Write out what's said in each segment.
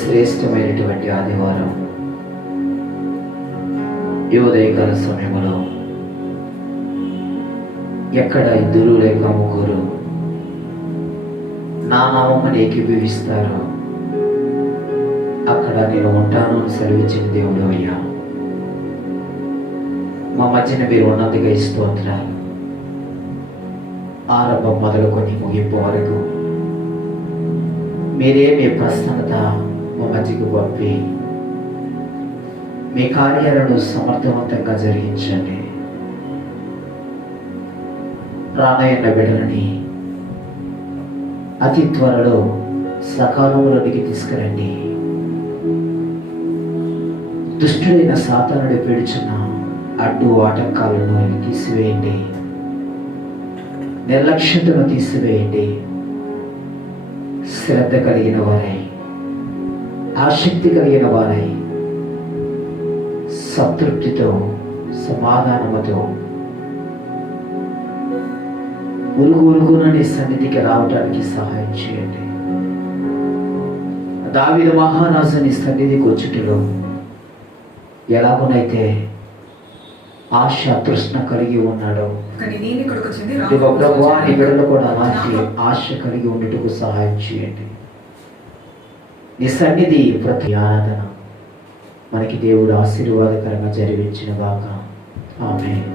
శ్రేష్టమైనటువంటి ఆదివారం ఈ ఉదయకాల సమయంలో ఎక్కడ ఇద్దరు లేక ముగ్గురు నా నామమును ఏకీభవిస్తారో అక్కడ నేను ఉంటాను అని సెలవిచ్చిన దేవుడు అయ్యా. మా మధ్యన మీరు ఉన్నందుగా స్తోత్రాలు. ఆరంభం మొదలుకొని ముగింపు వరకు మీరే మీ ప్రసన్నత మా మధ్యకు పంపి మీ కార్యాలను సమర్థవంతంగా జరిగించండి. రానయ్యన్న బిడ్డలని అతి త్వరలో సకాలంలోనికి తీసుకురండి. దుష్టుడైన సాతానుడు పెడుచున్న అడ్డు ఆటంకాలను తీసివేయండి. నిర్లక్ష్యతను తీసివేయండి. శ్రద్ధ కలిగిన వారై, ఆసక్తి కలిగిన వారై, సంతృప్తితో సమాధానముతో ఉరుగునని సన్నిధికి రావడానికి సహాయం చేయండి. దావీదు మహారాజుని సన్నిధికి వచ్చుటలో ఎలాగోనైతే ఆశ తృష్ణ కలిగి ఉన్నాడో ప్రభువాని బిడ్డలు కూడా అలాంటి ఆశ కలిగి ఉండేటకు సహాయం చేయండి. నీ సన్నిధి ప్రతి ఆరాధన మనకి దేవుడు ఆశీర్వాదకరంగా జరిగించిన గాక. ఆమేన్.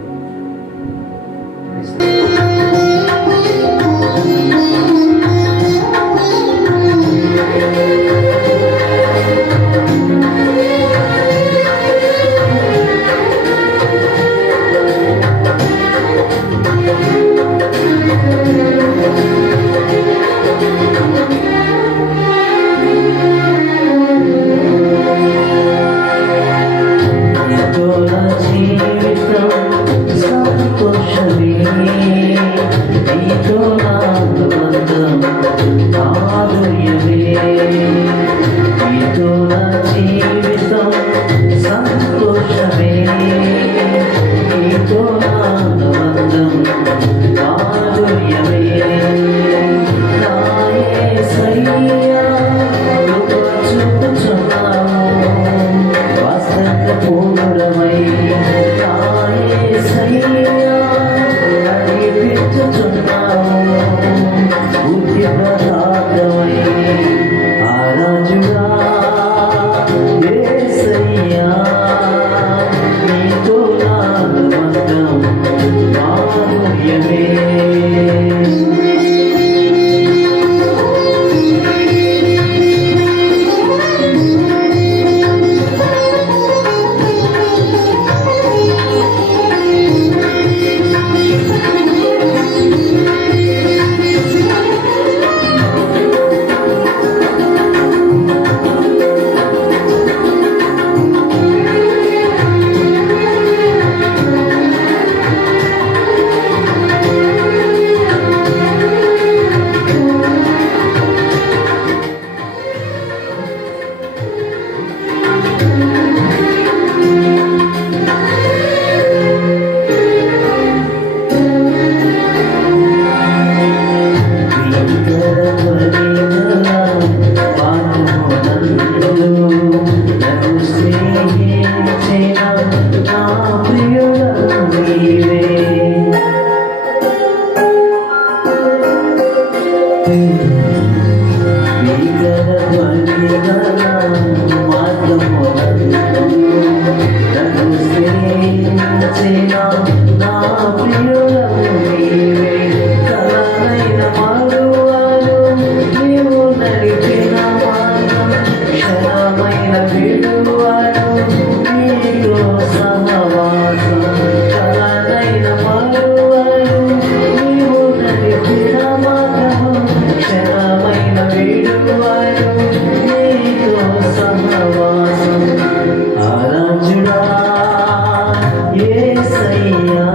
యేసయ్యా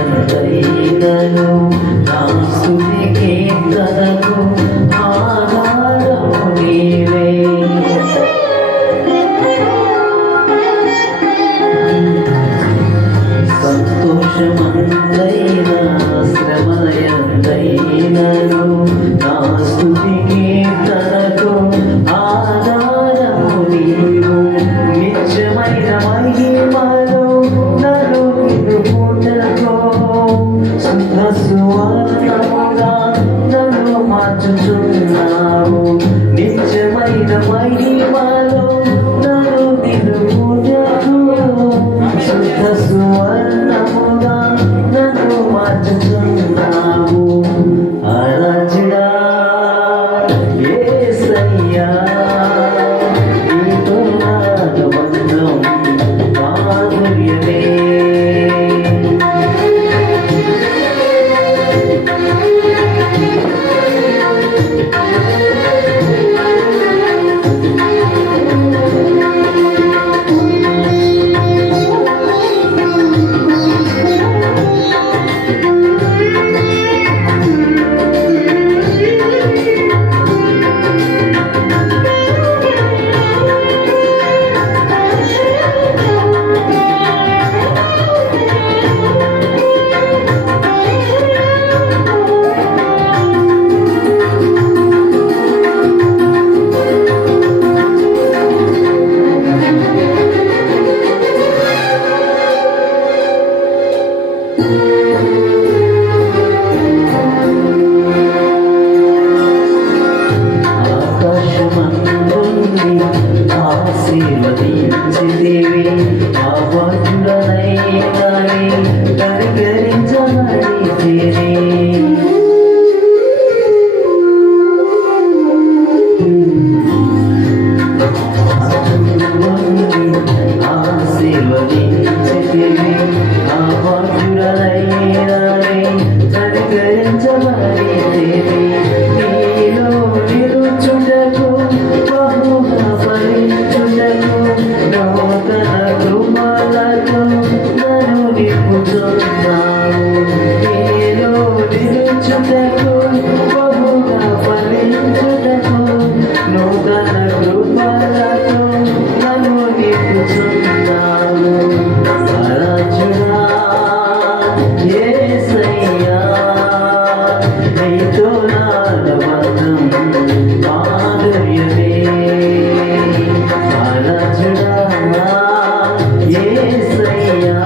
శ్రమలయంతైనను నా స్తుతి కీర్తనకు ఆధారము నీవే. సంతోషమంతైన శ్రమలయంతైనను నా స్తుతి కీర్తనకు ఆధారము నీవు. నిత్యమైన మహిమలో నన్ను నిలుపుటకు శుద్ధ సువర్ణముగా నన్ను మార్చుచున్నావు. నిత్యమైన మహిమలో నన్ను నిలుపుటకు శుద్ధ సువర్ణముగా నన్ను మార్చుచున్నావు. ఆరాధ్యుడా యేసయ్యా, నీతో నాతో బంధం మాధుర్యమే. ఆశీర్వదించితివి అభద్రుడనైనని కనికరించబడితిని. ఆశీర్వదించితివి అభద్రుడనైనని కనికరించబడితిని. నీలో నిలుచుటకు బహుగా ఫలించుటకు నూతన కృపలతో నన్ను నింపుచున్నావు. నీలో నిలుచుటకు బహుగా ఫలించుటకు నూతన కృపలతో నన్ను నింపుచున్నావు. ఆరాధ్యుడా యేసయ్యా, నీతో నాతో బంధం మాధుర్యమే. ఆరాధ్యుడా యేసయ్యా,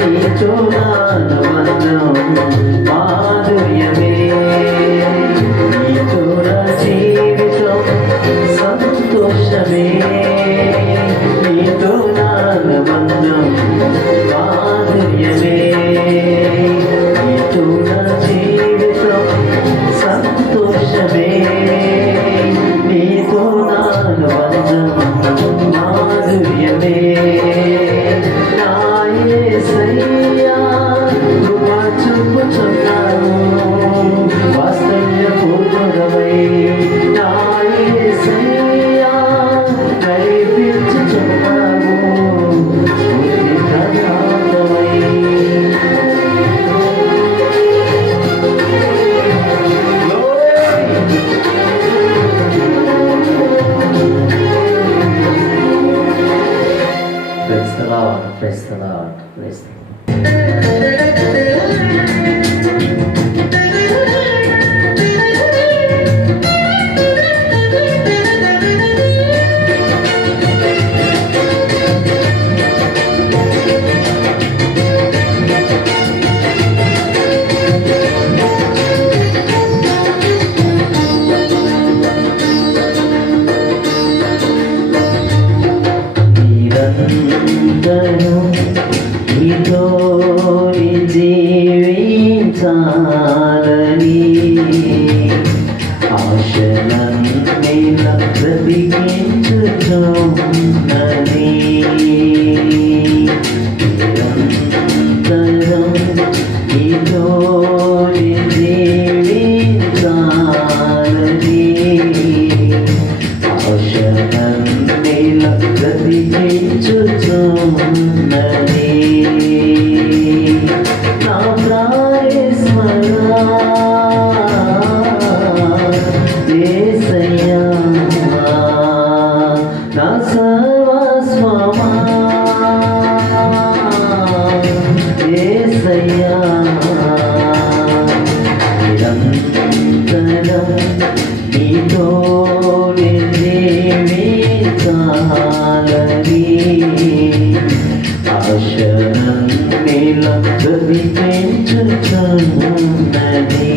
నీతో నాతో బంధం మాధుర్యమే. నీతో నా జీవితం సంతోషమే. నీతో నాతో బంధం మాధుర్యమే. నీతో నా జీవితం సంతోషమే. నీతో నాతో బంధం మాధుర్యమే. నా యేసయ్యా, కృప చూపుచున్నావు వాత్సల్య పూర్ణుడవై. నా యేసయ్యా, నడిపించుచున్నావు స్ఫూర్తి ప్రదాతవై. Praise the Lord, praise the Lord, praise the Lord. నిరంతరం నీతోని జీవించాలని ఆశలన్నీ బ్రతికించుచున్నది. నిరంతరం నీతోని జీవించాలని ఆశలన్నీ బ్రతికించుచున్నది. నా ప్రాణేశ్వరా యేసయ్యా నా సర్వస్వమా యేసయ్యా నిరంతరం నీతోనే జీవించాలని ఆశనన్నిల బ్రతికించుచున్నది.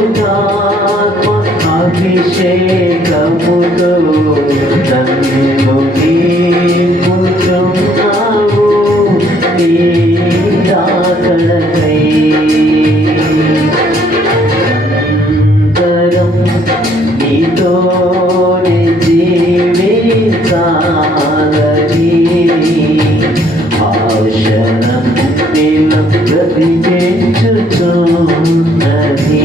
పరిశుద్ధాత్మ అభిషేకముతో నన్ను నింపుచున్నావు నీ రాకడకై. నిరంతరం నీతోనే జీవించాలని ఆశనన్నిల బ్రతికించుచున్నది.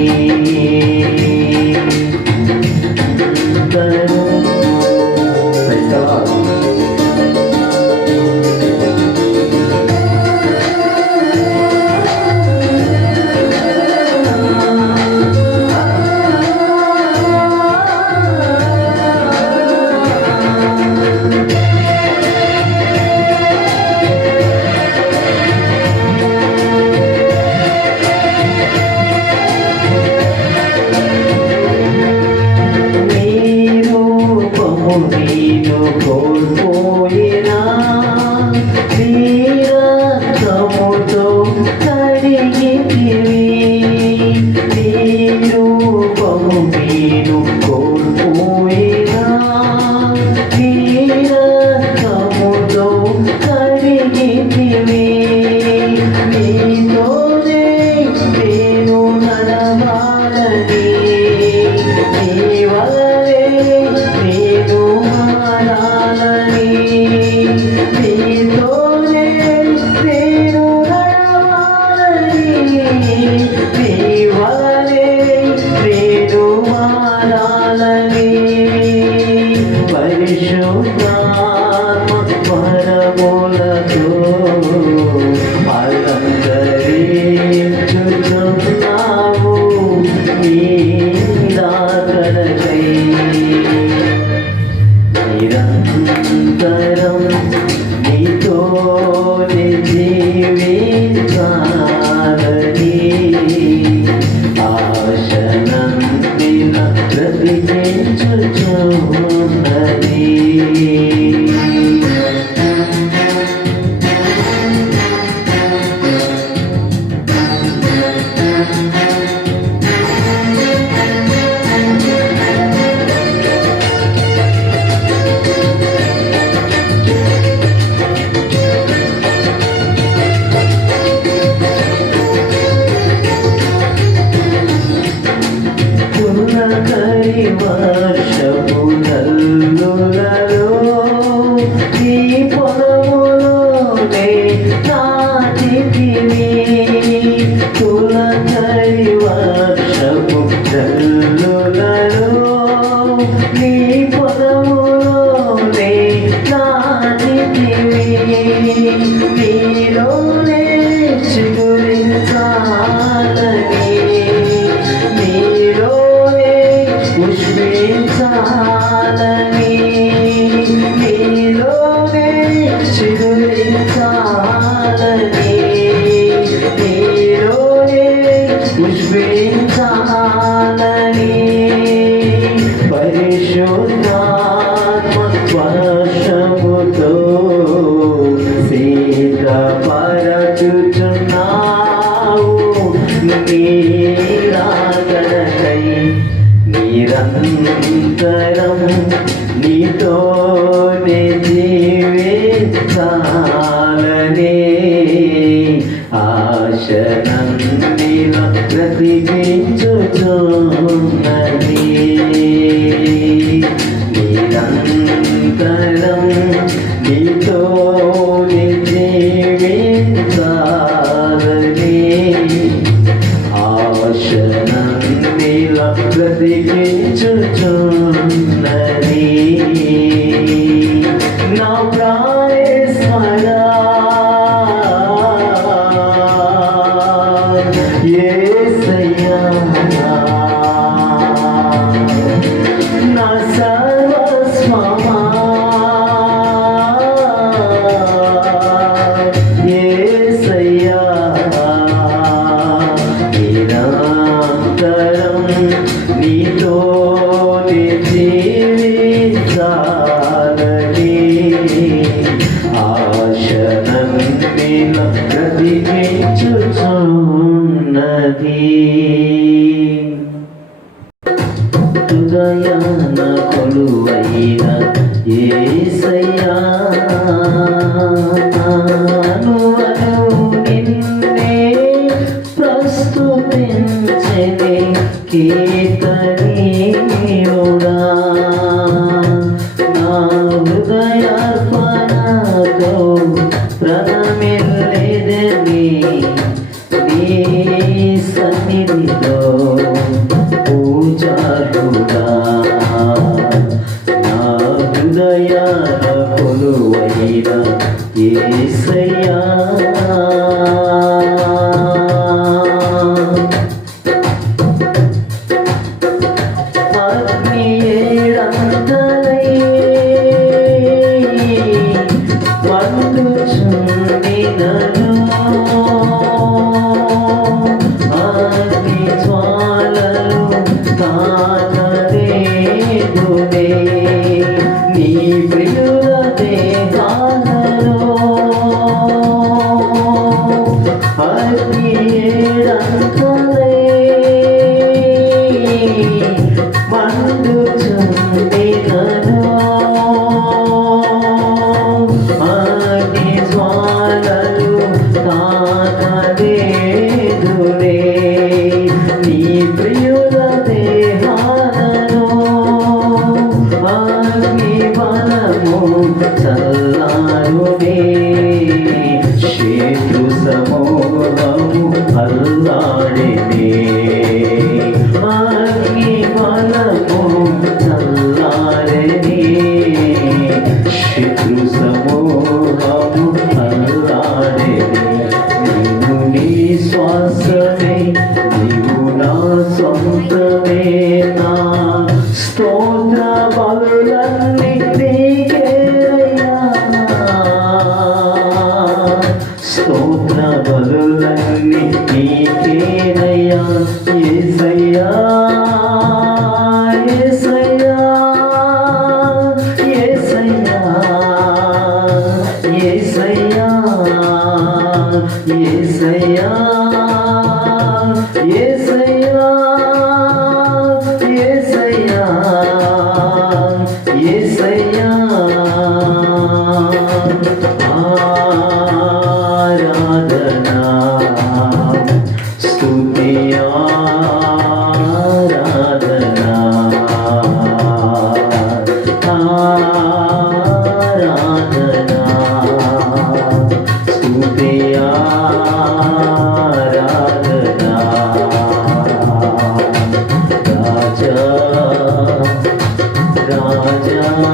నీను కోల్పోయినా నీ రక్తముతో కడిగితివి. నీ రూపము నీను కోల్పోయినా నీ రక్తముతో కడిగితివి. నీతోనే నేను నడవాలని నీ వలనే నేను మారాలని నీతోనే నేను నడవాలని నీ వలనే నేను మారాలని పరిశుద్ధాత్మ వరములతో అలంకరించుచున్నావు నీ రాకడకై. నిరంతరం నీతోనే జీవించాలని ఆశనన్నిల బ్రతికించుచున్నది. పదములోనే నాటితివి, నీలోనే చిగురించాలని, నీలోనే పుష్పించాలని, నీలోనే చిగురించాలని, నీలోనే పుష్పించాలని, పరిశుద్ధాత్మ వర్షముతో సిద్ధపరచుచున్నావు, నీరాకడకై నిరంతరం నీతోనే జీవించాలనే ఆశనన్నిలా బ్రతికించుచున్నది, నిరంతరం నీతోనే జీవించాలని ఆశనన్నిలా బ్రతికించుచున్నది. నా ప్రాణేశ్వరా యేసయ్యా, నా సర్వస్వమా యేసయ్యా, నిరంతరం నీతోనే జీవించాలని ఆశనన్నిలా బ్రతికించుచున్నది. హృదయాన కొలువైన యేసయ్యా, అనువను నిన్నే ప్రస్తుతించెనే కీర్తనీయుడా, నా హృదయార్పణతో ప్రణమిల్లెదనీ నీ సన్నిధిలో పూజారుడా, నా హృదయాన కొలువైన యేసయ్యా, అగ్ని ఏడంతలై మండుచుండినను, అగ్ని జ్వాలలు తాకలేదునే, నీ ప్రియుల దేహాలలో అగ్ని ఏడంతలై మండుచుండినను, అగ్ని జ్వాలలు తాకలేదునే, నీ ప్రియుల దేహాలలో అగ్ని బలము చల్లారునే, శత్రు సమూహము అల్లాడినే, అగ్ని బలము చల్లారనే, శత్రు సమూహము అల్లాడనే, నీవు నీ శ్వాసమే, నీవు నా సొంతమే, నా స్తోత్ర బలులన్నీ నీకేనయ్యా, స్తోత్ర బలులన్నీ నీకేనయ్యా, యేసయ్యా, యేసయ్యా, యేసయ్యా, యేసయ్యా, యేసయ్యా, యేసయ్యా, యేసయ్యా, యేసయ్యా, ఆరాధనా స్తుతి ఆరాధనా, ఆరాధనా స్తుతి ఆరాధనా, రాజా రాజా ముళ్ళు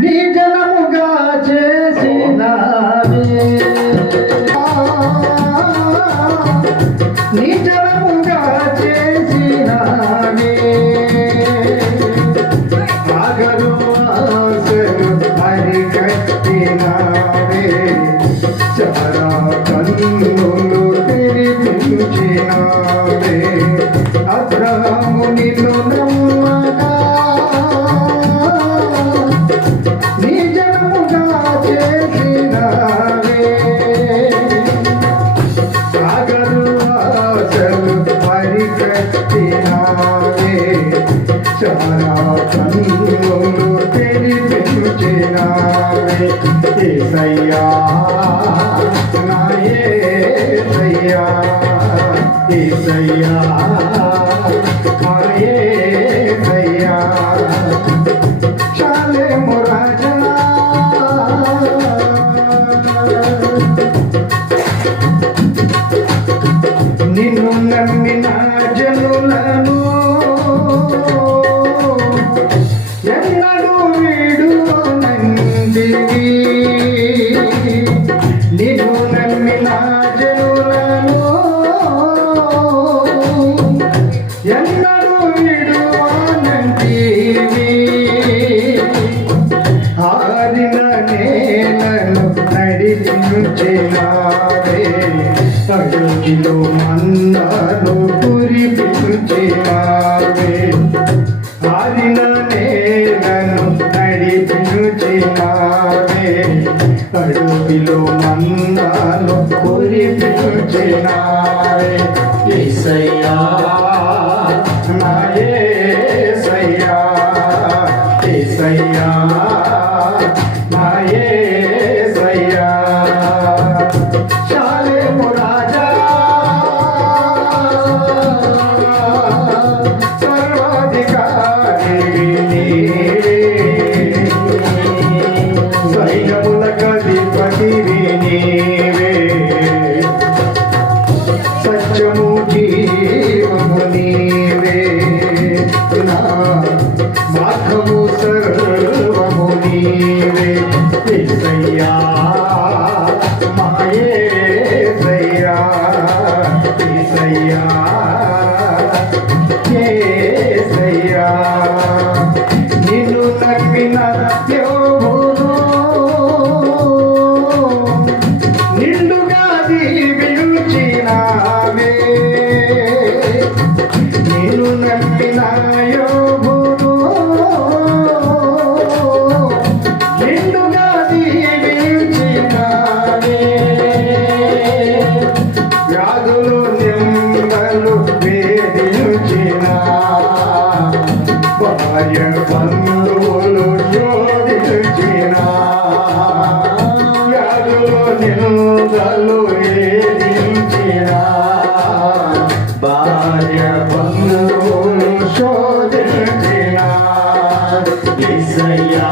నీ జనముగా చేసినావే, నీ జనముగా చేసినావే, సాగరు ఆశలు అరికట్టినావే, చారా కన్నులు తెరిపించినావే, అబ్రహాము నిన్ను నమ్మగా నీ జనముగా చేసినావే, సాగరు ఆశలు పరికట్టినావే, చారా కన్నులు తెరిపించినావే, యేసయ్యా నా యేసయ్యా, యేసయ్యా నా యేసయ్యా, షాలేము రాజా నిన్ను నమ్మిన జనులను ఎన్నడూ వీడునంటివి, నిన్ను నమ్మిన జనులను ఎన్నడూ వీడునంటివి, ఆరిన నేలను నడిపించినావే, అడుగులో మన్నాను కురిపించినావే, ఆరిన నేలను నడిపించినావే, అడుగులో మన్నాను కురిపించినావే, యేసయ్యా నా యేసయ్యా, యేసయ్యా నా యేసయ్యా, షాలేము రాజా సర్వాధికారివి నీవే, సైన్యములకధిపతివి నీవే, సత్యము జీవము నీవే, నా మార్గము సర్వము నీవే, యేసయ్యా మా యేసయ్యా, యేసయ్యా యేసయ్యా, నిన్ను నమ్మిన యోబును నిండుగా దీవించినావే, నిన్ను నమ్మిన యోబును నిండుగా దీవించినావే, వ్యాధులు నిందలు వేధించిన భార్య బంధువులు శోధించిన, వ్యాధులు నిందలు వేధించిన భార్య బంధువులు శోధించిన, యేసయ్యా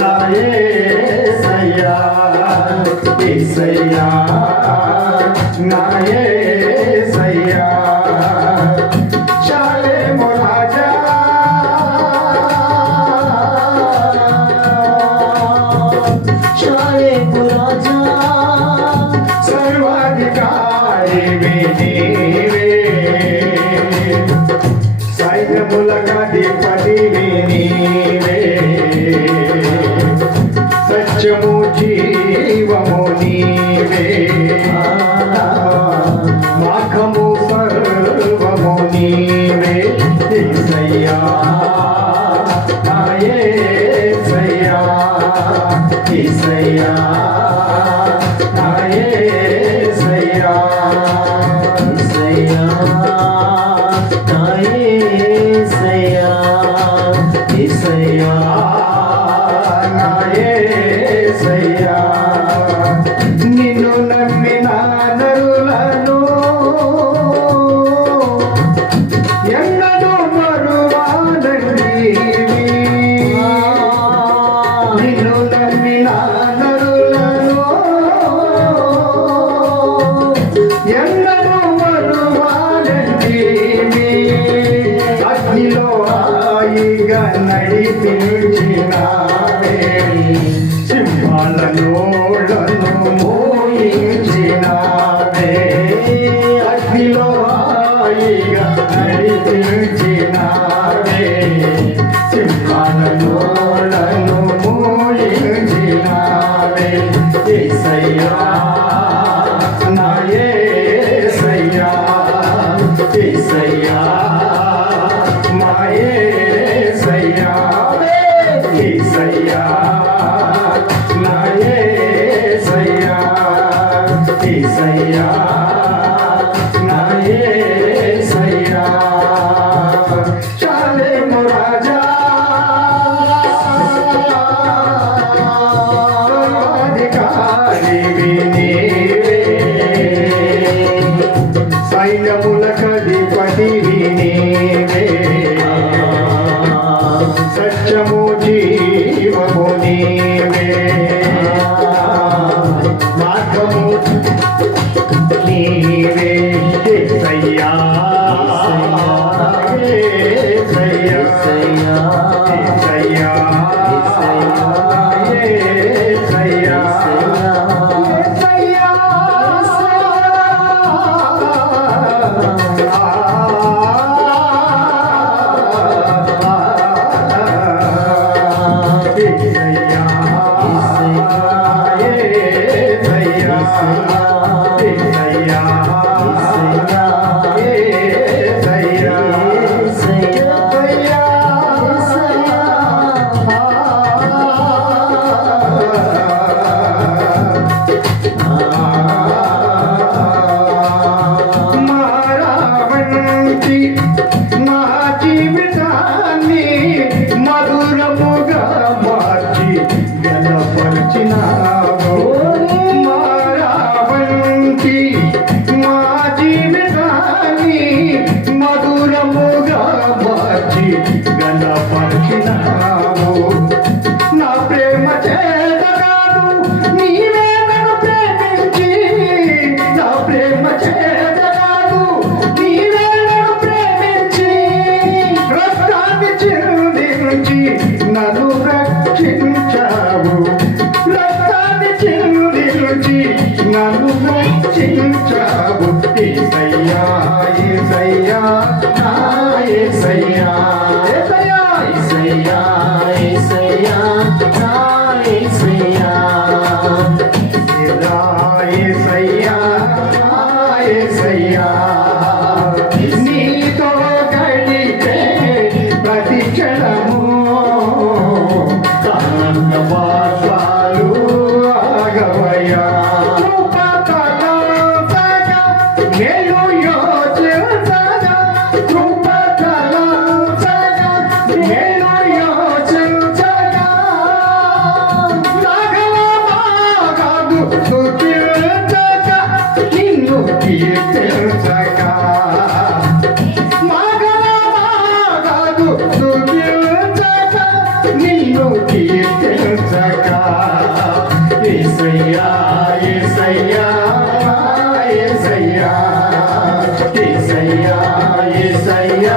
నా యేసయ్యా, యేసయ్యా నా యేసయ్యా, షాలేము రాజా షాలేము రాజా సర్వాధికారివి నీవే, సైన్యములకధిపతివి నీవే, సత్యము జీవము నీవే, మార్గము సర్వము నీవే, యేసయ్యా నా యేసయ్యా, యేసయ్యా నా యేసయ్యా, యేసయ్యా నా యేసయ్యా, యేసయ్యా నా యేసయ్యా, నిన్ను నమ్మిన నరులను ఎన్నడూ మరువనంటివి, నిన్ను నమ్మిన నరులను ఎన్నడూ మరువనంటివి, అగ్నిలో హాయిగా నడిపించి యేసయ్యా నా యేసయ్యా నా యేసయ్యా నా యేసయ్యా నీతో గడిపే ప్రతి క్షణము ఆనంద బాష్పాలు ఆగవయ్యా కృపతలంతగా మేలు యోచించగా కృపతలంతగా మేలు యోచించగా నాగలమాగదు స్తుతించగా నిన్ను కీర్తించగా నాగలమాగదు స్తుతించగా నిన్ను కీర్తించగా యేసయ్యా యేసయ్యా యేసయ్యా యేసయ్యా యేసయ్యా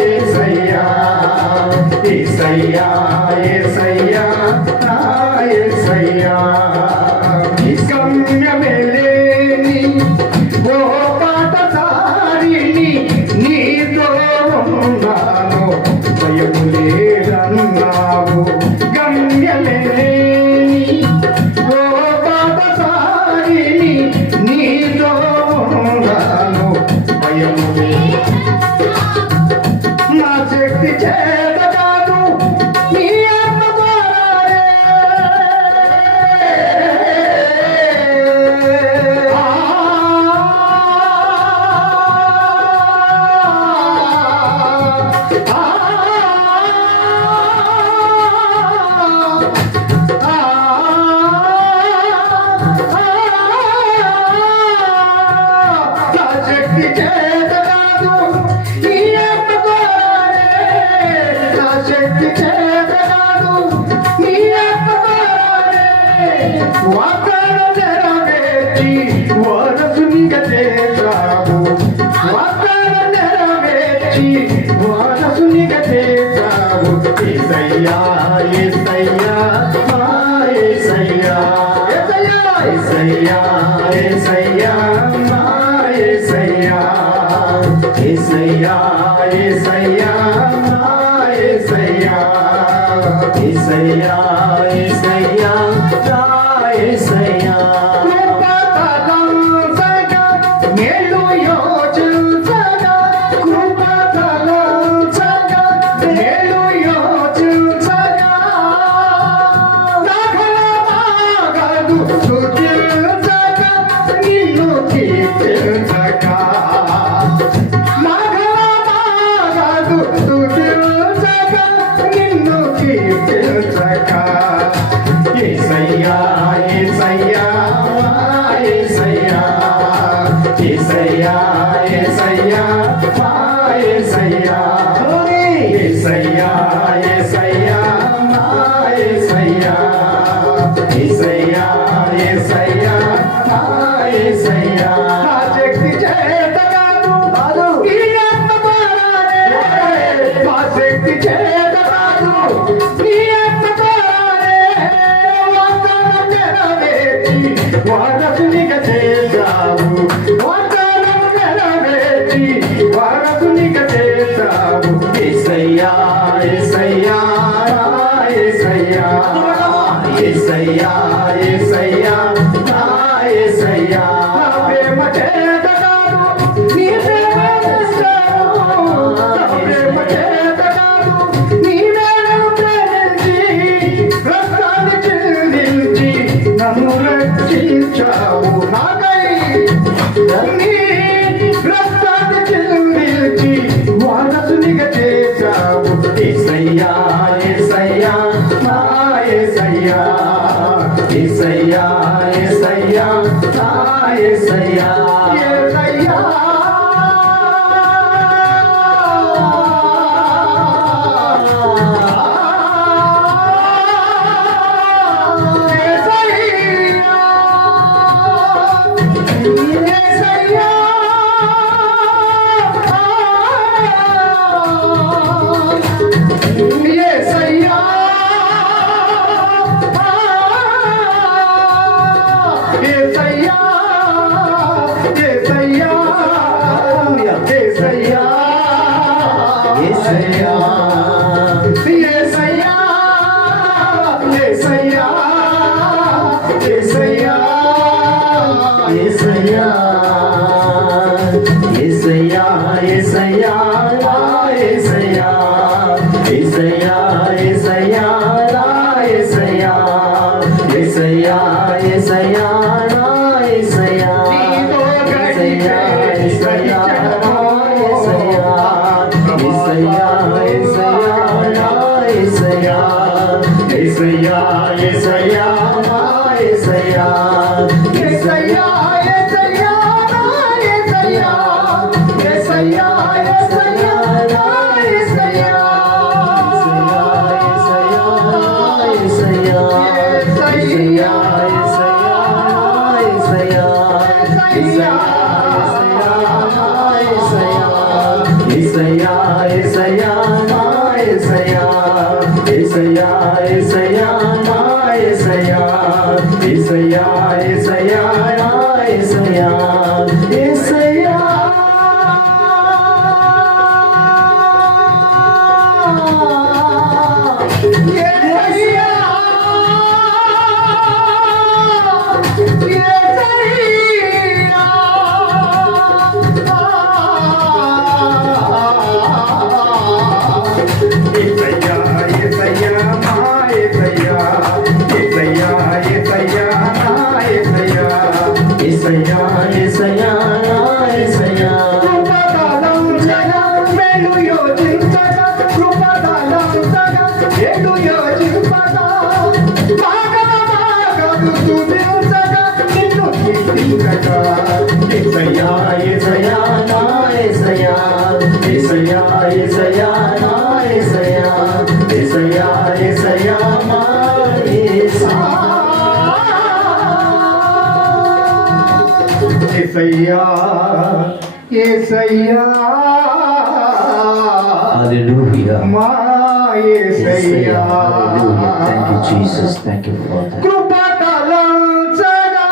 యేసయ్యా యేసయ్యా యేసయ్యా యేసయ్యా గమ్యమేలేని ఓ పాటసారిని నీతో ఉన్నాను భయము లేదన్నావు గమ్యమేలేని ఓ పాటసారిని నీతో ఉన్నాను భయము నా శక్తి చేత కాదు నీ ఆత్మ ద్వారానే. నా శక్తి చేత కాదు నీ ఆత్మ ద్వారానే. నా శక్తి చేత కాదు నీ ఆత్మ ద్వారానే. వాగ్దానం నెరవేర్చి వారసునిగా చేశావు. వాగ్దానం నెరవేర్చి వారసునిగా చేశావు. యేసయ్యా యేసయ్యా మా యేసయ్యా యేసయ్యా యేసయ్యా మా యేసయ్యా యేసయ్యా యేసయ్యా నా యేసయ్యా యేసయ్యా యేసయ్యా నా యేసయ్యా కృపతలంతగా మేలు యోచించగా కృపతలంతగా మేలు యోచించగా నాగలమాగదు స్తుతించగా నిన్ను కీర్తించగా నాగలమాగదు స్తుతించగా నిన్ను కీర్తించగా యేసయ్యా యేసయ్యా యేసయ్యా యేసయ్యా యేసయ్యా మా యేసయ్యా యేసయ్యా యేసయ్యా మా యేసయ్యా యేసయ్యా యేసయ్యా మా యేసయ్యా నా శక్తి చేత కాదు నీ ఆత్మ ద్వారానే. నా శక్తి చేత కాదు నీ ఆత్మ ద్వారానే. వాగ్దానం నెరవేర్చి వారసునిగా చేశావు. వాగ్దానం నెరవేర్చి వారసునిగా చేశావు. యేసయ్యా యేసయ్యా నా యేసయ్యా యేసయ్యా యేసయ్యా నా యేసయ్యా నా ప్రేమ చేత కాదు నీ ప్రేమ చేశావు. నా ప్రేమ చేత కాదు నీ వేళను ప్రేమించి రక్తాన్ని చెందించి నన్ను రక్షించావు. నాకై నీ రక్తాన్ని చెందించి వారసునిగా చేశావు. యేసయ్యా యేసయ్యా నా యేసయ్యా యేసయ్యా యేసయ్యా నా యేసయ్యా యేసయ్యా యేసయ్యా యేసయ్యా యేసయ్యా నా యేసయ్యా యేసయ్యా యేసయ్యా నా యేసయ్యా యేసయ్యా యేసయ్యా నా యేసయ్యా యేసయ్యా యేసయ్యా నా యేసయ్యా యేసయ్యా యేసయ్యా నా యేసయ్యా యేసయ్యా యేసయ్యా నా యేసయ్యా యేసయ్యా యేసయ్యా నా యేసయ్యా యేసయ్యా యేసయ్యా నా యేసయ్యా యేసయ్యా యేసయ్యా యేసయ్యా నా యేసయ్యా యేసయ్యా యేసయ్యా నా యేసయ్యా యేసయ్యా యేసయ్యా నా యేసయ్యా యేసయ్యా యేసయ్యా యేసయ్యా నా యేసయ్యా కృపదానం జగా మేలు యోచించగా కృపదానం జగా ఏడు యోచింపగా బాగా స్తుతించగా నిన్ను కీర్తించగా యేసయ్యా యేసయ్యా నా యేసయ్యా యేసయ్యా యేసయ్యా నా యేసయ్యా యేసయ్యా యేసయ్యా నా యేసయ్యా యేసయ్యా యేసయ్యా హల్లెలూయా మా యేసయ్యా హల్లెలూయా థాంక్యూ జీసస్ థాంక్యూ ఫాదర్ కృపతలంచగా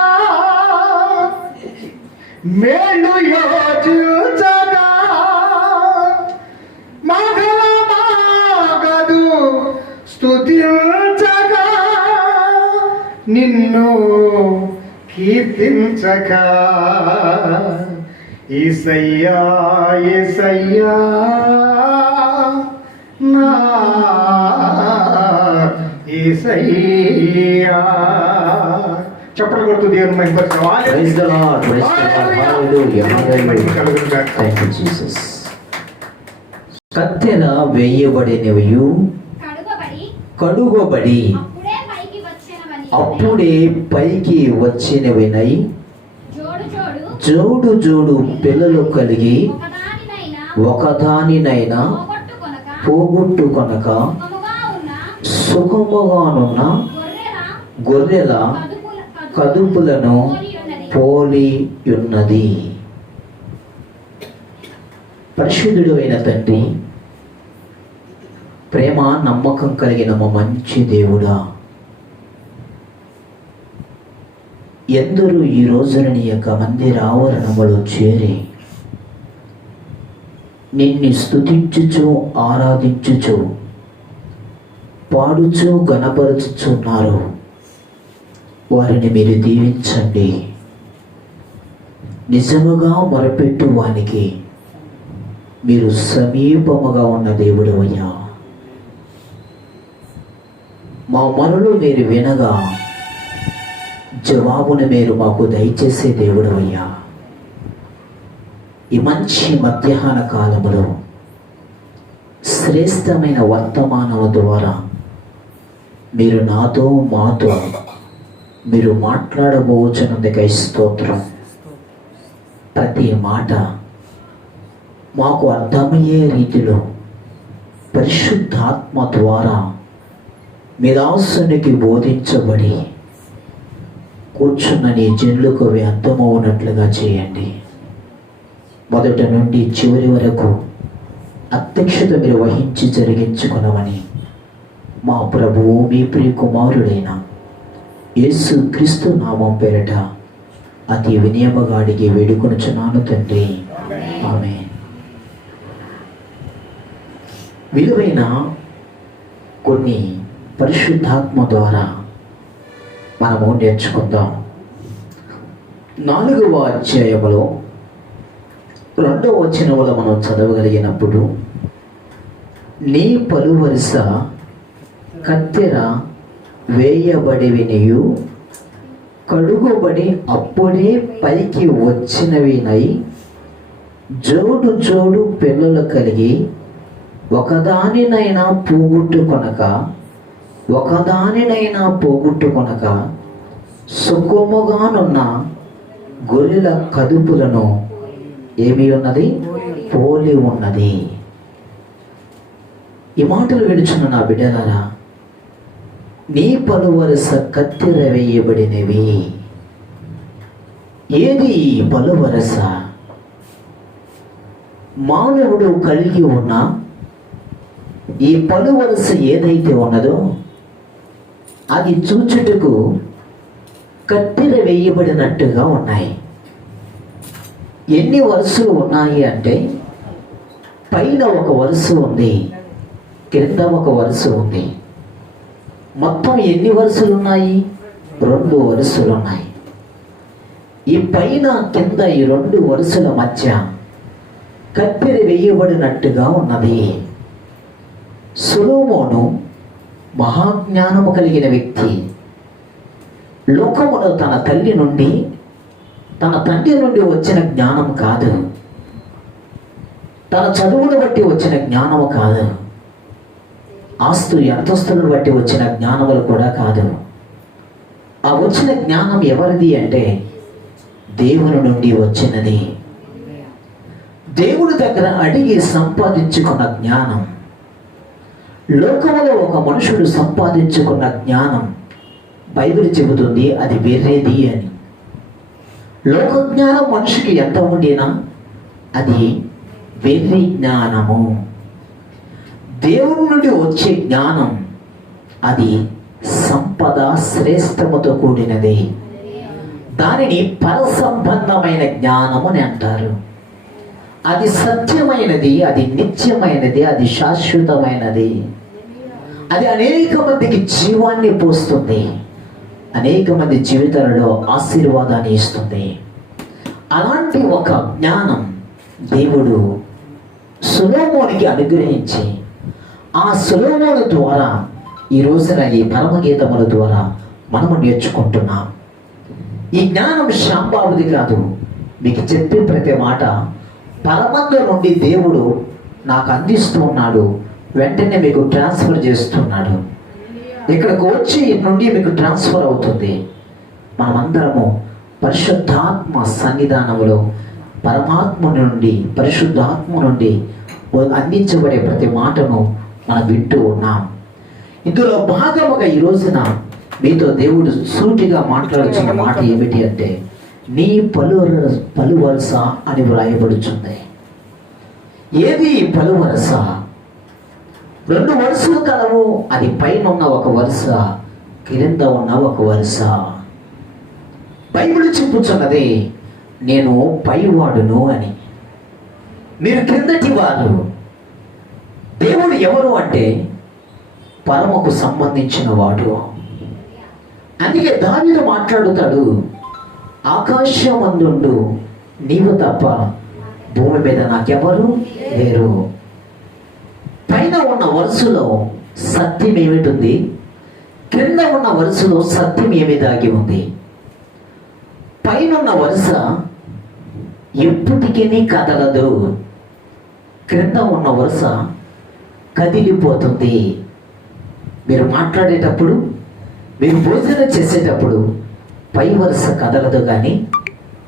మేలు యోచించగా మగల మాగదు స్తుతించగా నిన్ను కీర్తించగా యేసయ్యా యేసయ్యా నా యేసయ్యా చప్పట్లు కొడుతూ దేవుని మహిమపరచాలి. Praise the lord hallelujah hallelujah thank you Jesus కత్తెర వేయబడినవియు కడుగబడి అప్పుడే పైకి వచ్చినవినై జోడు జోడు పిల్లలు కలిగి ఒకదానినైనా పోగొట్టుకొనక సుఖముగానున్న గొర్రెల కదుపులను పోలి ఉన్నది. పరిశుద్ధుడు అయిన తండ్రి, ప్రేమ నమ్మకం కలిగిన మా మంచి దేవుడా, ఎందరూ ఈ రోజున నీ యొక్క మందిర ఆవరణములో చేరి నిన్ను స్తుతించుచు ఆరాధించుచు పాడుచు గణపరచుచున్నారు. వారిని మీరు దీవించండి. నిజముగా మొరపెట్టు వానికి మీరు సమీపముగా ఉన్న దేవుడు అయ్యా. మా మొరలు మీరు వినగా జవాబును మీరు మాకు దయచేసే దేవుడు అయ్యా. ఈ మంచి మధ్యాహ్న కాలములో శ్రేష్టమైన వర్తమానం ద్వారా మీరు నాతో మాతో మీరు మాట్లాడబోచున్నందుకై స్తోత్రం. ప్రతి మాట మాకు అర్థమయ్యే రీతిలో పరిశుద్ధాత్మ ద్వారా మీ దాసునికి బోధించబడి కూర్చున్న నీ జనులకు అవి అర్థమవునట్లుగా చేయండి. మొదటి నుండి చివరి వరకు అధ్యక్షత మీరు వహించి జరిగించుకున్నామని మా ప్రభువు మీ ప్రియ కుమారుడైన యేసు క్రీస్తు నామం పేరట అతి వినియమగా అడిగి వేడుకొనుచున్నాను తండ్రి, ఆమేన్. విలువైన కొన్ని పరిశుద్ధాత్మ ద్వారా మనము నేర్చుకుందాం. 4వ అధ్యాయములో 2వ వచనములో మనం చదవగలిగినప్పుడు, నీ పలువరుస కత్తెర వేయబడివినియు కడుగుబడి అప్పుడే పైకి వచ్చినవినై జోడు జోడు పిల్లలు కలిగి ఒకదానినైనా పోగొట్టుకొనక సుఖముగానున్న గొర్రెల కదుపులను ఏమి ఉన్నది? పోలి ఉన్నది. ఈ మాటలు విడుచున్న నా బిడ్డలారా, నీ పలువరుస కత్తెర వేయబడినవి. ఏది ఈ పలువరుస? మానవుడు కలిగి ఉన్న ఈ పలువరుస ఏదైతే ఉన్నదో అది చూచుటకు కత్తెర వేయబడినట్టుగా ఉన్నాయి. ఎన్ని వరుసలు ఉన్నాయి అంటే, పైన ఒక వరుస ఉంది, క్రింద ఒక వరుస ఉంది. మొత్తం ఎన్ని వరుసలు ఉన్నాయి? 2 వరుసలు ఉన్నాయి. ఈ పైన కింద ఈ 2 వరుసల మధ్య కత్తెర వేయబడినట్టుగా ఉన్నది. సొలొమోను మహాజ్ఞానము కలిగిన వ్యక్తి. లోకములో తన తండ్రి నుండి వచ్చిన జ్ఞానం కాదు, తన చదువును బట్టి వచ్చిన జ్ఞానము కాదు, అంతస్తులను బట్టి వచ్చిన జ్ఞానములు కూడా కాదు. ఆ వచ్చిన జ్ఞానం ఎవరిది అంటే దేవుని నుండి వచ్చినది. దేవుడి దగ్గర అడిగి సంపాదించుకున్న జ్ఞానం. లోకములో ఒక మనుషుడు సంపాదించుకున్న జ్ఞానం బైబిల్ చెబుతుంది అది వేరేది అని. లోక జ్ఞానం మనిషికి ఎంత ఉండినా అది వెర్రి జ్ఞానము. దేవుని నుండి వచ్చే జ్ఞానం అది సంపద శ్రేష్టముతో కూడినది. దానిని పరసంబంధమైన జ్ఞానము అని అంటారు. అది సత్యమైనది, అది నిత్యమైనది, అది శాశ్వతమైనది. అది అనేక మందికి జీవాన్ని పోస్తుంది, అనేక మంది జీవితాలలో ఆశీర్వాదాన్ని ఇస్తుంది. అలాంటి ఒక జ్ఞానం దేవుడు సొలొమోనుకి అనుగ్రహించి, ఆ సొలొమోను ద్వారా ఈ రోజున ఈ పరమగీతముల ద్వారా మనము నేర్చుకుంటున్నాం. ఈ జ్ఞానం శాంబాబుది కాదు. మీకు చెప్పే ప్రతి మాట పరమందు నుండి దేవుడు నాకు అందిస్తూ ఉన్నాడు, వెంటనే మీకు ట్రాన్స్ఫర్ చేస్తున్నాడు. ఇక్కడికి వచ్చి నుండి మీకు ట్రాన్స్ఫర్ అవుతుంది. మనమందరము పరిశుద్ధాత్మ సన్నిధానంలో పరిశుద్ధాత్మ నుండి అందించబడే ప్రతి మాటను మనం వింటూ ఉన్నాం. ఇందులో భాగముగా ఈ రోజున మీతో దేవుడు సూటిగా మాట్లాడుతున్న మాట ఏమిటి అంటే, నీ పలువరుస అని వ్రాయబడుచుంది. ఏది పలువరుస? 2 వరుసలు కలవు. అది పైన ఉన్న ఒక వరుస, క్రింద ఉన్న ఒక వరుస. బైబిల్ చెప్పుచున్నది నేను పైవాడును అని, మీరు క్రిందటి వారు. దేవుడు ఎవరు అంటే పరమకు సంబంధించిన వాడు. అందుకే దావీదు మాట్లాడుతాడు, ఆకాశమందుండు నీవు తప్ప భూమి మీద నాకెవరు లేరు. పైన ఉన్న వరుసలో సత్యం ఏమిటి? క్రింద ఉన్న వరుసలో సత్యం ఏమి దాగి ఉంది? పైన ఉన్న వరుస ఎప్పటికీ కదలదు, క్రింద ఉన్న వరుస కదిలిపోతుంది. మీరు మాట్లాడేటప్పుడు, మీరు భోజనం చేసేటప్పుడు పై వరుస కదలదు, కానీ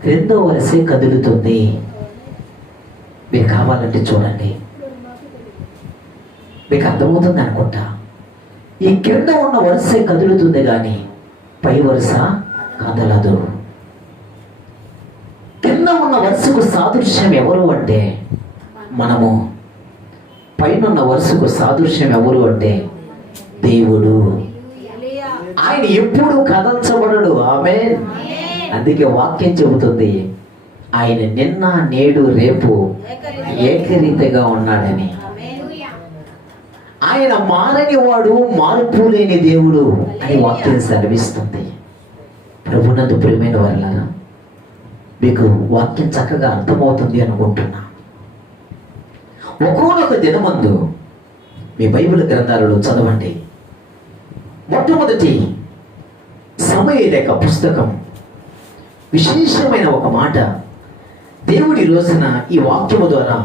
క్రింద వరుసే కదులుతుంది. మీరు కావాలంటే చూడండి, మీకు అర్థమవుతుంది అనుకుంటా. ఈ క్రింద ఉన్న వరుసే కదులుతుంది, కానీ పై వరుస కదలదు. కింద ఉన్న వరుసకు సాదృశ్యం ఎవరు అంటే మనము. పైన వరుసకు సాదృశ్యం ఎవరు అంటే దేవుడు. ఆయన ఎప్పుడు కదల్చబడడు. ఆమేన్. అందుకే వాక్యం చెబుతుంది ఆయన నిన్న నేడు రేపు ఏకరీతిగా ఉన్నాడని. ఆయన మారని వాడు, మార్పు లేని దేవుడు అని వాక్యం సెలవిస్తుంది. ప్రభునందు ప్రియమైన వారలారా, మీకు వాక్యం చక్కగా అర్థమవుతుంది అనుకుంటున్నా. ఒక్కొక్క దినమందు మీ బైబిల్ గ్రంథాలలో చదవండి. మొట్టమొదటి సమయలేఖ పుస్తకం విశేషమైన ఒక మాట దేవుడి రోజున ఈ వాక్యము ద్వారా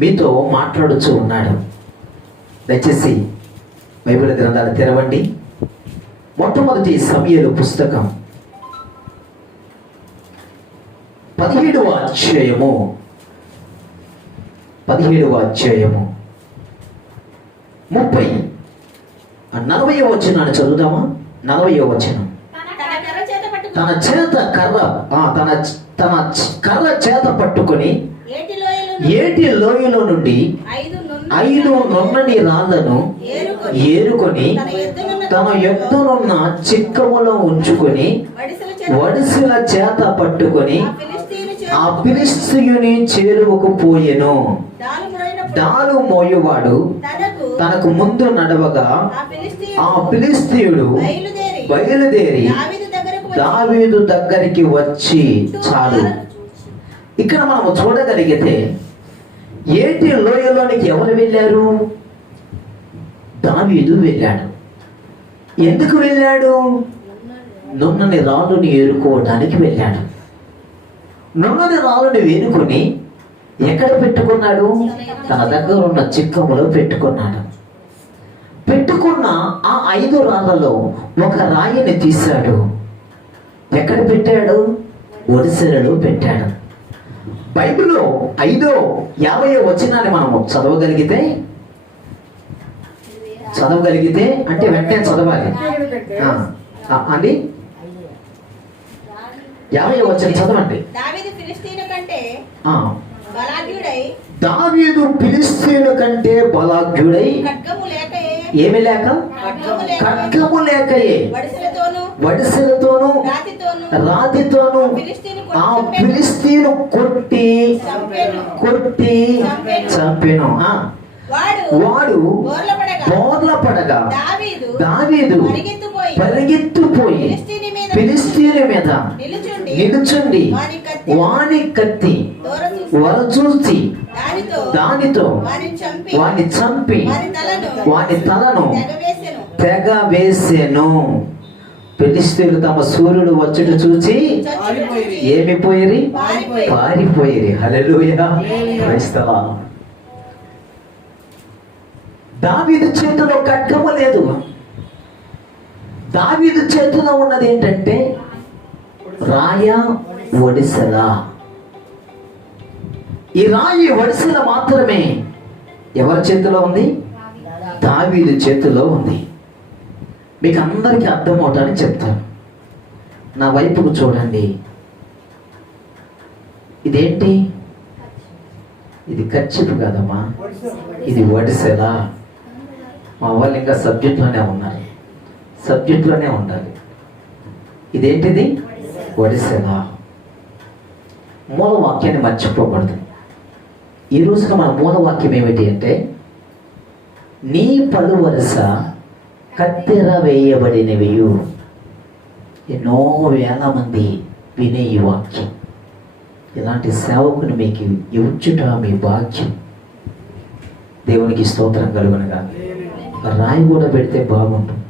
మీతో మాట్లాడుతూ ఉన్నాడు. దయచేసి బైబిల్ గ్రంథాలు తెరవండి. మొట్టమొదటి సమయలు పుస్తకం 17వ అధ్యాయము 40వ వచనాన్ని చదువుదామా? 40వ వచనం. తన కర్ర చేత పట్టుకొని ఏటి లోయలో నుండి 5 నున్నని రాళ్లను ఏరుకొని తన యొద్దనున్న చిక్కములో ఉంచుకొని వడిసెల చేత పట్టుకొని ఆ ఫిలిష్తీయుని చేరువకు పోయెను. డాలు మోయువాడు తనకు ముందు నడవగా ఆ ఫిలిష్తీయుడు బయలుదేరి దావీదు దగ్గరికి వచ్చి చాలు. ఇక్కడ మనము చూడగలిగితే ఏటి లోయలోనికి ఎవరు వెళ్ళారు? దావీదు వెళ్ళాడు. ఎందుకు వెళ్ళాడు? నున్నని రాళ్ళుని ఏరుకోవడానికి వెళ్ళాడు. నున్నని రాళ్ళుని ఏరుకొని ఎక్కడ పెట్టుకున్నాడు? తన దగ్గర ఉన్న చిక్కములో పెట్టుకున్నాడు. పెట్టుకున్న ఆ 5 రాళ్ళలో ఒక రాయిని తీశాడు. ఎక్కడ పెట్టాడు? ఒడిసెలలో పెట్టాడు. బైబిల్లో 50వ వచనాన్ని మనము చదవగలిగితే అంటే వెంటనే చదవాలి అండి. 50వ వచనం చదవండి. దావీదు ఫిలిష్తీయుల కంటే బలాఢ్యుడై ఏమి లేక ఖడ్గము లేకయే వడిసెలతోను రాతితోను ఆ ఫిలిష్తీయును కొట్టి చంపెను. వాడు బోర్ల పడగా దావీదు పరిగెత్తుపోయి ఫిలిష్తీయుని మీద నిలుచుండి వాని కత్తి వరచూసి దానితో వాని చంపి వాని తలను తెగ వేసెను. ఫిలిష్తీయులు తమ సూర్యుడు వచ్చుట చూసి ఏమిపోయిరి? పారిపోయిరి. హల్లెలూయా, క్రైస్తవా. దావీదు చేతిలో ఖడ్గము లేదు. దావీదు చేతిలో ఉన్నది ఏంటంటే రాయ ఒడిసెల. ఈ రాయి ఒడిసెల మాత్రమే ఎవరి చేతిలో ఉంది? దావీదు చేతిలో ఉంది. మీకు అందరికీ అర్థం అవటానికి చెప్తాను. నా వైపుకు చూడండి. ఇదేంటి? ఇది కర్చీఫ్ కాదమ్మా, ఇది ఒడిసెల. మా వాళ్ళు ఇంకా సబ్జెక్ట్లోనే ఉన్నారు, సబ్జెక్ట్లోనే ఉండాలి. ఇదేంటిది? ఒడిసెల. మూల వాక్యాన్ని మర్చిపోకూడదు. ఈ రోజున మన మూల వాక్యం ఏమిటి అంటే, నీ పలు వరుస కత్తెర వేయబడినవియు. ఎన్నో వేల మంది వినే ఈ వాక్యం. ఇలాంటి సేవకుని మీకు ఇచ్చుట మీ భాగ్యం. దేవునికి స్తోత్రం కలుగునగా. రాయి కూడా పెడితే బాగుంటుంది.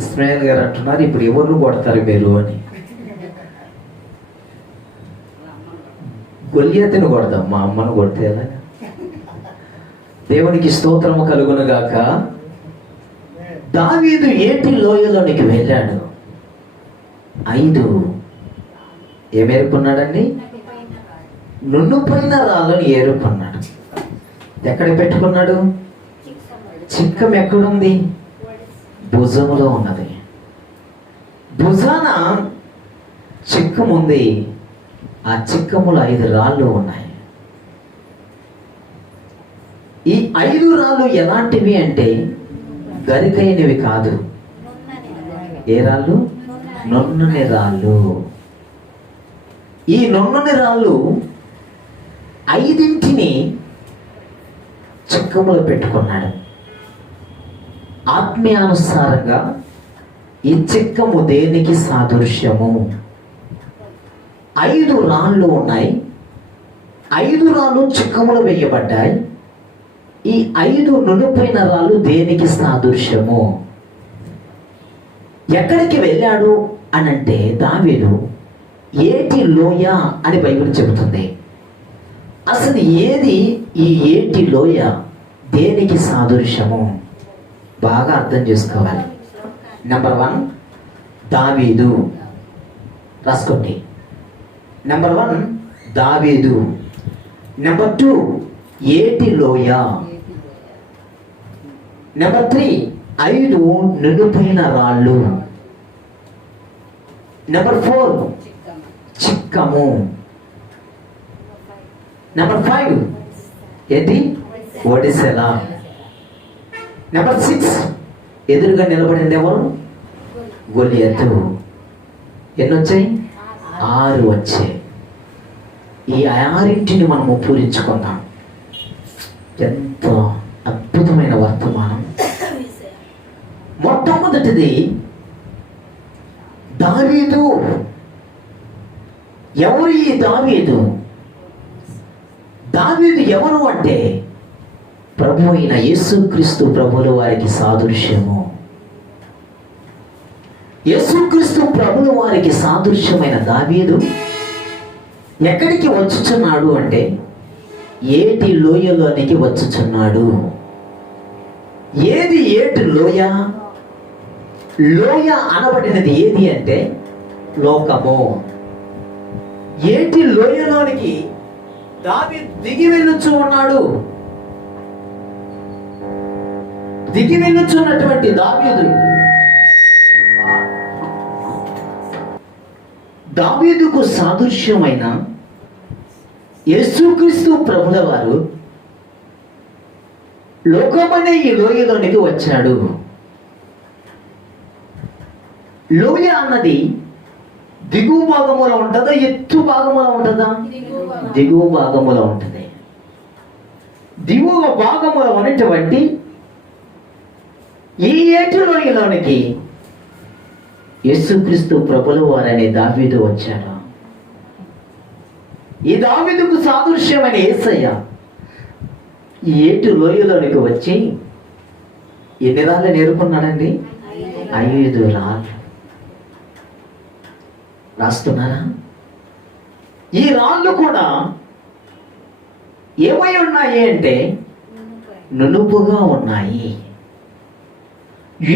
ఇస్మాయిల్ గారు అంటున్నారు, ఇప్పుడు ఎవరు కొడతారు మీరు అని. గొల్లియతను కొడదాం, మా అమ్మను కొడితే ఎలా? దేవునికి స్తోత్రము కలుగునుగాక. దావీదు ఏటి లోయలోనికి వెళ్ళాడు. 5 ఏమేరుకున్నాడండి? నున్నుపోయిన రాళ్ళని ఏరుకున్నాడు. ఎక్కడ పెట్టుకున్నాడు? చిక్కం ఎక్కడుంది? భుజములో ఉన్నది. భుజాన చిక్కం ఉంది. ఆ చిక్కములో 5 రాళ్ళు ఉన్నాయి. ఈ 5 రాళ్ళు ఎలాంటివి అంటే గరికైనవి కాదు. ఏ రాళ్ళు? నున్నని రాళ్ళు. ఈ నున్నని రాళ్ళు 5ంటిని చిక్కములో పెట్టుకున్నాడు. ఆత్మీయానుసారంగా ఈ చిక్కము దేనికి సాదృశ్యము? 5 రాళ్ళు ఉన్నాయి. 5 రాళ్ళు చిక్కములో వేయబడ్డాయి. ఈ 5 నునుపైన రాళ్ళు దేనికి సాదృశ్యము? ఎక్కడికి వెళ్ళాడు అనంటే దావీదు ఏటి లోయ అని బైబిల్ చెబుతుంది. అసలు ఏది ఈ ఏటి లోయ దేనికి సాదృశ్యము? బాగా అర్థం చేసుకోవాలి. నెంబర్ 1 దావీదు, రాసుకోండి. నెంబర్ 1 దావీదు. నెంబర్ 2 ఏటి లోయ. నెంబర్ 3 5 నునుపైన రాళ్ళు. నెంబర్ 4 చిక్కము. నెంబర్ 5 ఏంటి? ఒడిసెల. నెంబర్ 6 ఎదురుగా నిలబడింది ఎవరు? గొలియతు. ఎన్ని వచ్చాయి? 6 వచ్చాయి. ఈ 6ని మనము పూరించుకుందాం. ఎంతో అద్భుతమైన వర్తమానం. మొట్టమొదటిది దావీదు. ఎవరు ఈ దావీదు? దావీదు ఎవరు అంటే ప్రభు అయిన యేసుక్రీస్తు ప్రభుల వారికి సాదృశ్యము. యేసుక్రీస్తు ప్రభుల వారికి సాదృశ్యమైన దావీదు ఎక్కడికి వచ్చుచున్నాడు అంటే ఏటి లోయలోనికి వచ్చుచున్నాడు. ఏది ఏటి లోయ? లోయ అనబడినది ఏది అంటే లోకము. ఏటి లోయలోనికి దావీదు దిగి వెళ్ళుచు ఉన్నాడు. దిగి వెళ్ళుచున్నటువంటి దావీదుకు సాదృశ్యమైన యేసుక్రీస్తు ప్రభుల వారు లోకమనే ఈ లోయలోనికి వచ్చాడు. లోయ అన్నది దిగువ భాగములో ఉంటుందా, ఎత్తు భాగములో ఉంటుందా? దిగువ భాగములో ఉంటుంది. దిగువ భాగములో ఉన్నటువంటి ఈ ఏటి లోయలోనికి యేసుక్రీస్తు ప్రభుల వారనే దావీదు వచ్చాడు. ఈ దావీదుకు సాదృశ్యమైన యేసయ్య ఈ ఏటి లోయలోనికి వచ్చి ఎన్ని రాళ్ళు నేర్కొన్నాడండి? 5 రాళ్ళు. రాస్తున్నారా? ఈ రాళ్ళు కూడా ఏమై ఉన్నాయి అంటే నునుపుగా ఉన్నాయి.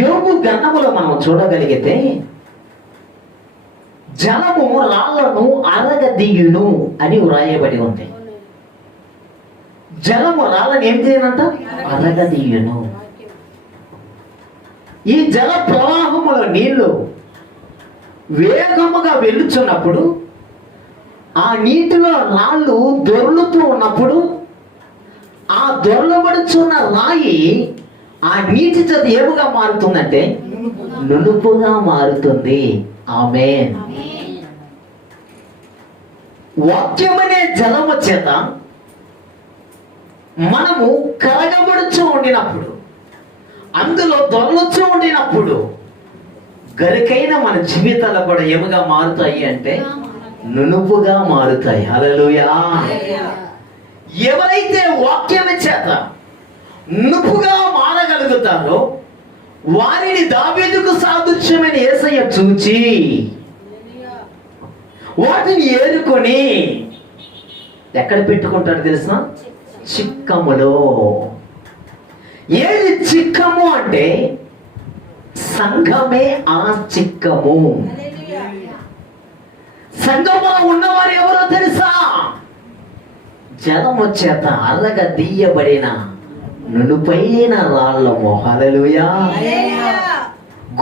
యోబు గ్రంథములో మనం చూడగలిగితే జలము రాళ్లను అరగదీయును అని వ్రాయబడి ఉంది. జలము రాళ్ళని ఏం చేయనంట? అరగదీయును. ఈ జల ప్రవాహములో నీళ్లు వేగముగా వెళుచున్నప్పుడు ఆ నీటిలో రాళ్ళు దొర్లుతూ ఉన్నప్పుడు ఆ దొర్లబడుచున్న రాయి ఆ నీటి చేత ఏముగా మారుతుందంటే నునుపుగా మారుతుంది. ఆమేన్. వాక్యమనే జలము చేత మనము కరగబడుచు ఉండినప్పుడు, అందులో దొరలుచు ఉండినప్పుడు గరికైన మన జీవితాలు కూడా ఏముగా మారుతాయి అంటే నునుపుగా మారుతాయి. హల్లెలూయా. ఎవరైతే వాక్యము చేత నునుపుగా మారగలుగుతారో వారిని దావీదుకు సాదృశ్యమైన యేసయ్య చూచి వాటిని ఏరుకొని ఎక్కడ పెట్టుకుంటాడు తెలుసా? చిక్కములో. ఏది చిక్కము అంటే సంఘమే ఆ చిక్కము. సంఘంలో ఉన్నవారు ఎవరో తెలుసా? జలము చేత అల్లగా తీయబడిన నునుపైన రాళ్ళము. హల్లెలూయా.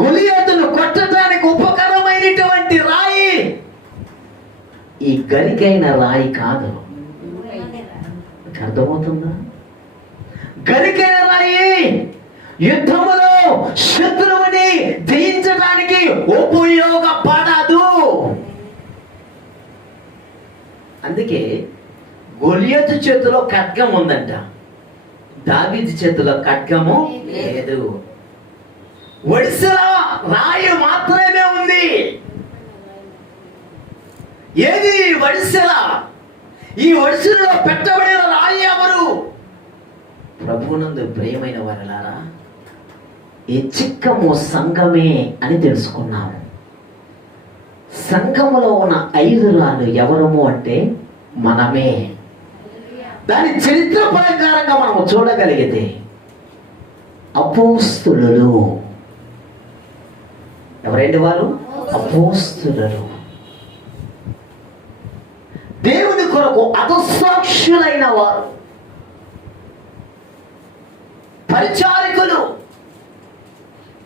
గొలియాతును కొట్టడానికి ఉపకరమైనటువంటి రాయి ఈ గరికైన రాయి కాదు. అర్థమవుతుందా? గరికైన రాయి యుద్ధములో శత్రువుని జయించడానికి ఉపయోగపడదు. అందుకే గొలియాతు చేతిలో ఖడ్గం ఉందంట, దావీదు చేతిలో ఖడ్గము లేదు, ఒడిసెల రాయి మాత్రమే ఉంది. ఏది ఒడిసెల? ఈ ఒడిసెలలో పెట్టబడిన రాయి ఎవరు? ప్రభువునందు ప్రియమైన వారలారా, ఈ చిక్కము సంఘమే అని తెలుసుకున్నాము. సంఘములో ఉన్న 5 రాళ్ళు ఎవరము అంటే మనమే. దాని చరిత్ర ప్రకారంగా మనము చూడగలిగితే అపోస్తులు. ఎవరండి వారు? అపోస్తులు. దేవుని కొరకు హతసాక్షులైన వారు, పరిచారికులు,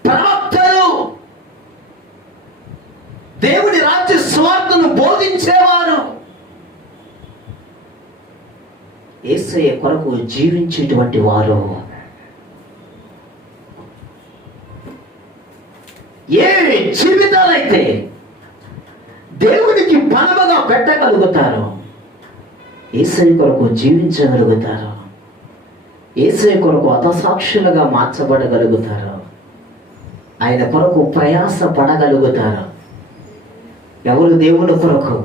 ప్రవక్తలు, దేవుని రాజ్య స్వార్థను బోధించేవారు, యేసయ్య కొరకు జీవించేటువంటి వారు. ఏ జీవితాలైతే దేవునికి పనవగా పెట్టగలుగుతారో, యేసయ్య కొరకు జీవించగలుగుతారో, యేసయ్య కొరకు హతసాక్షులుగా మార్చబడగలుగుతారో, ఆయన కొరకు ప్రయాస పడగలుగుతారు. ఎవరు దేవుని కొరకు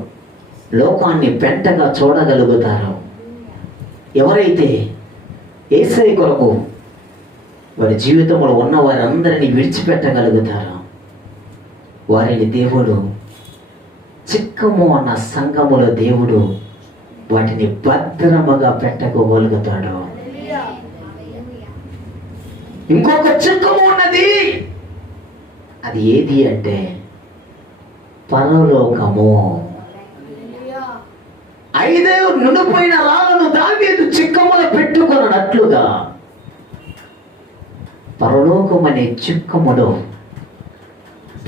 లోకాన్ని పెంటగా చూడగలుగుతారో, ఎవరైతే యేసయ్య కొరకు వారి జీవితంలో ఉన్న వారందరినీ విడిచిపెట్టగలుగుతారో, వారిని దేవుడు చిక్కము అన్న సంఘములో దేవుడు వాటిని భద్రముగా పెట్టగలుగుతాడు. ఇంకొక చిక్కము ఉన్నది. అది ఏది అంటే పరలోకము. 5 నునుపోయిన రాళ్ళను దావీదు చిక్కములో పెట్టుకున్నట్లుగా పరలోకం అనే చిక్కములో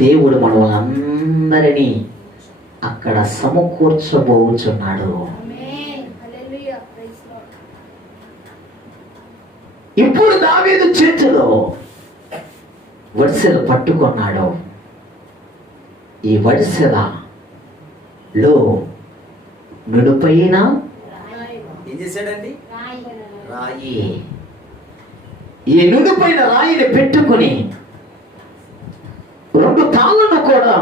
దేవుడు మనల్ని అక్కడ సమకూర్చబోచున్నాడు. ఇప్పుడు దావీదు చేతిలో వడిసెలు పట్టుకున్నాడు. ఈ వడిసెలలో నుడిపైన ఏం చేశాడండి? రాయి. ఈ నుడిపైన రాయిని పెట్టుకుని 2 తాళ్ళను కూడా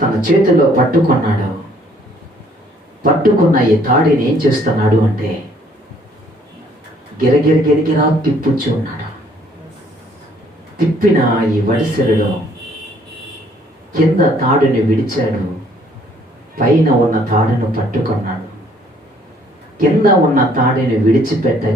తన చేతిలో పట్టుకున్నాడు. పట్టుకున్న ఈ తాడిని ఏం చేస్తున్నాడు అంటే గిరగిరా తిప్పుచ్చు ఉన్నాడు. తిప్పిన ఈ వడిసెలలో కింద తాడుని విడిచాడు, పైన ఉన్న తాడును పట్టుకున్నాడు. కింద ఉన్న తాడుని విడిచిపెట్ట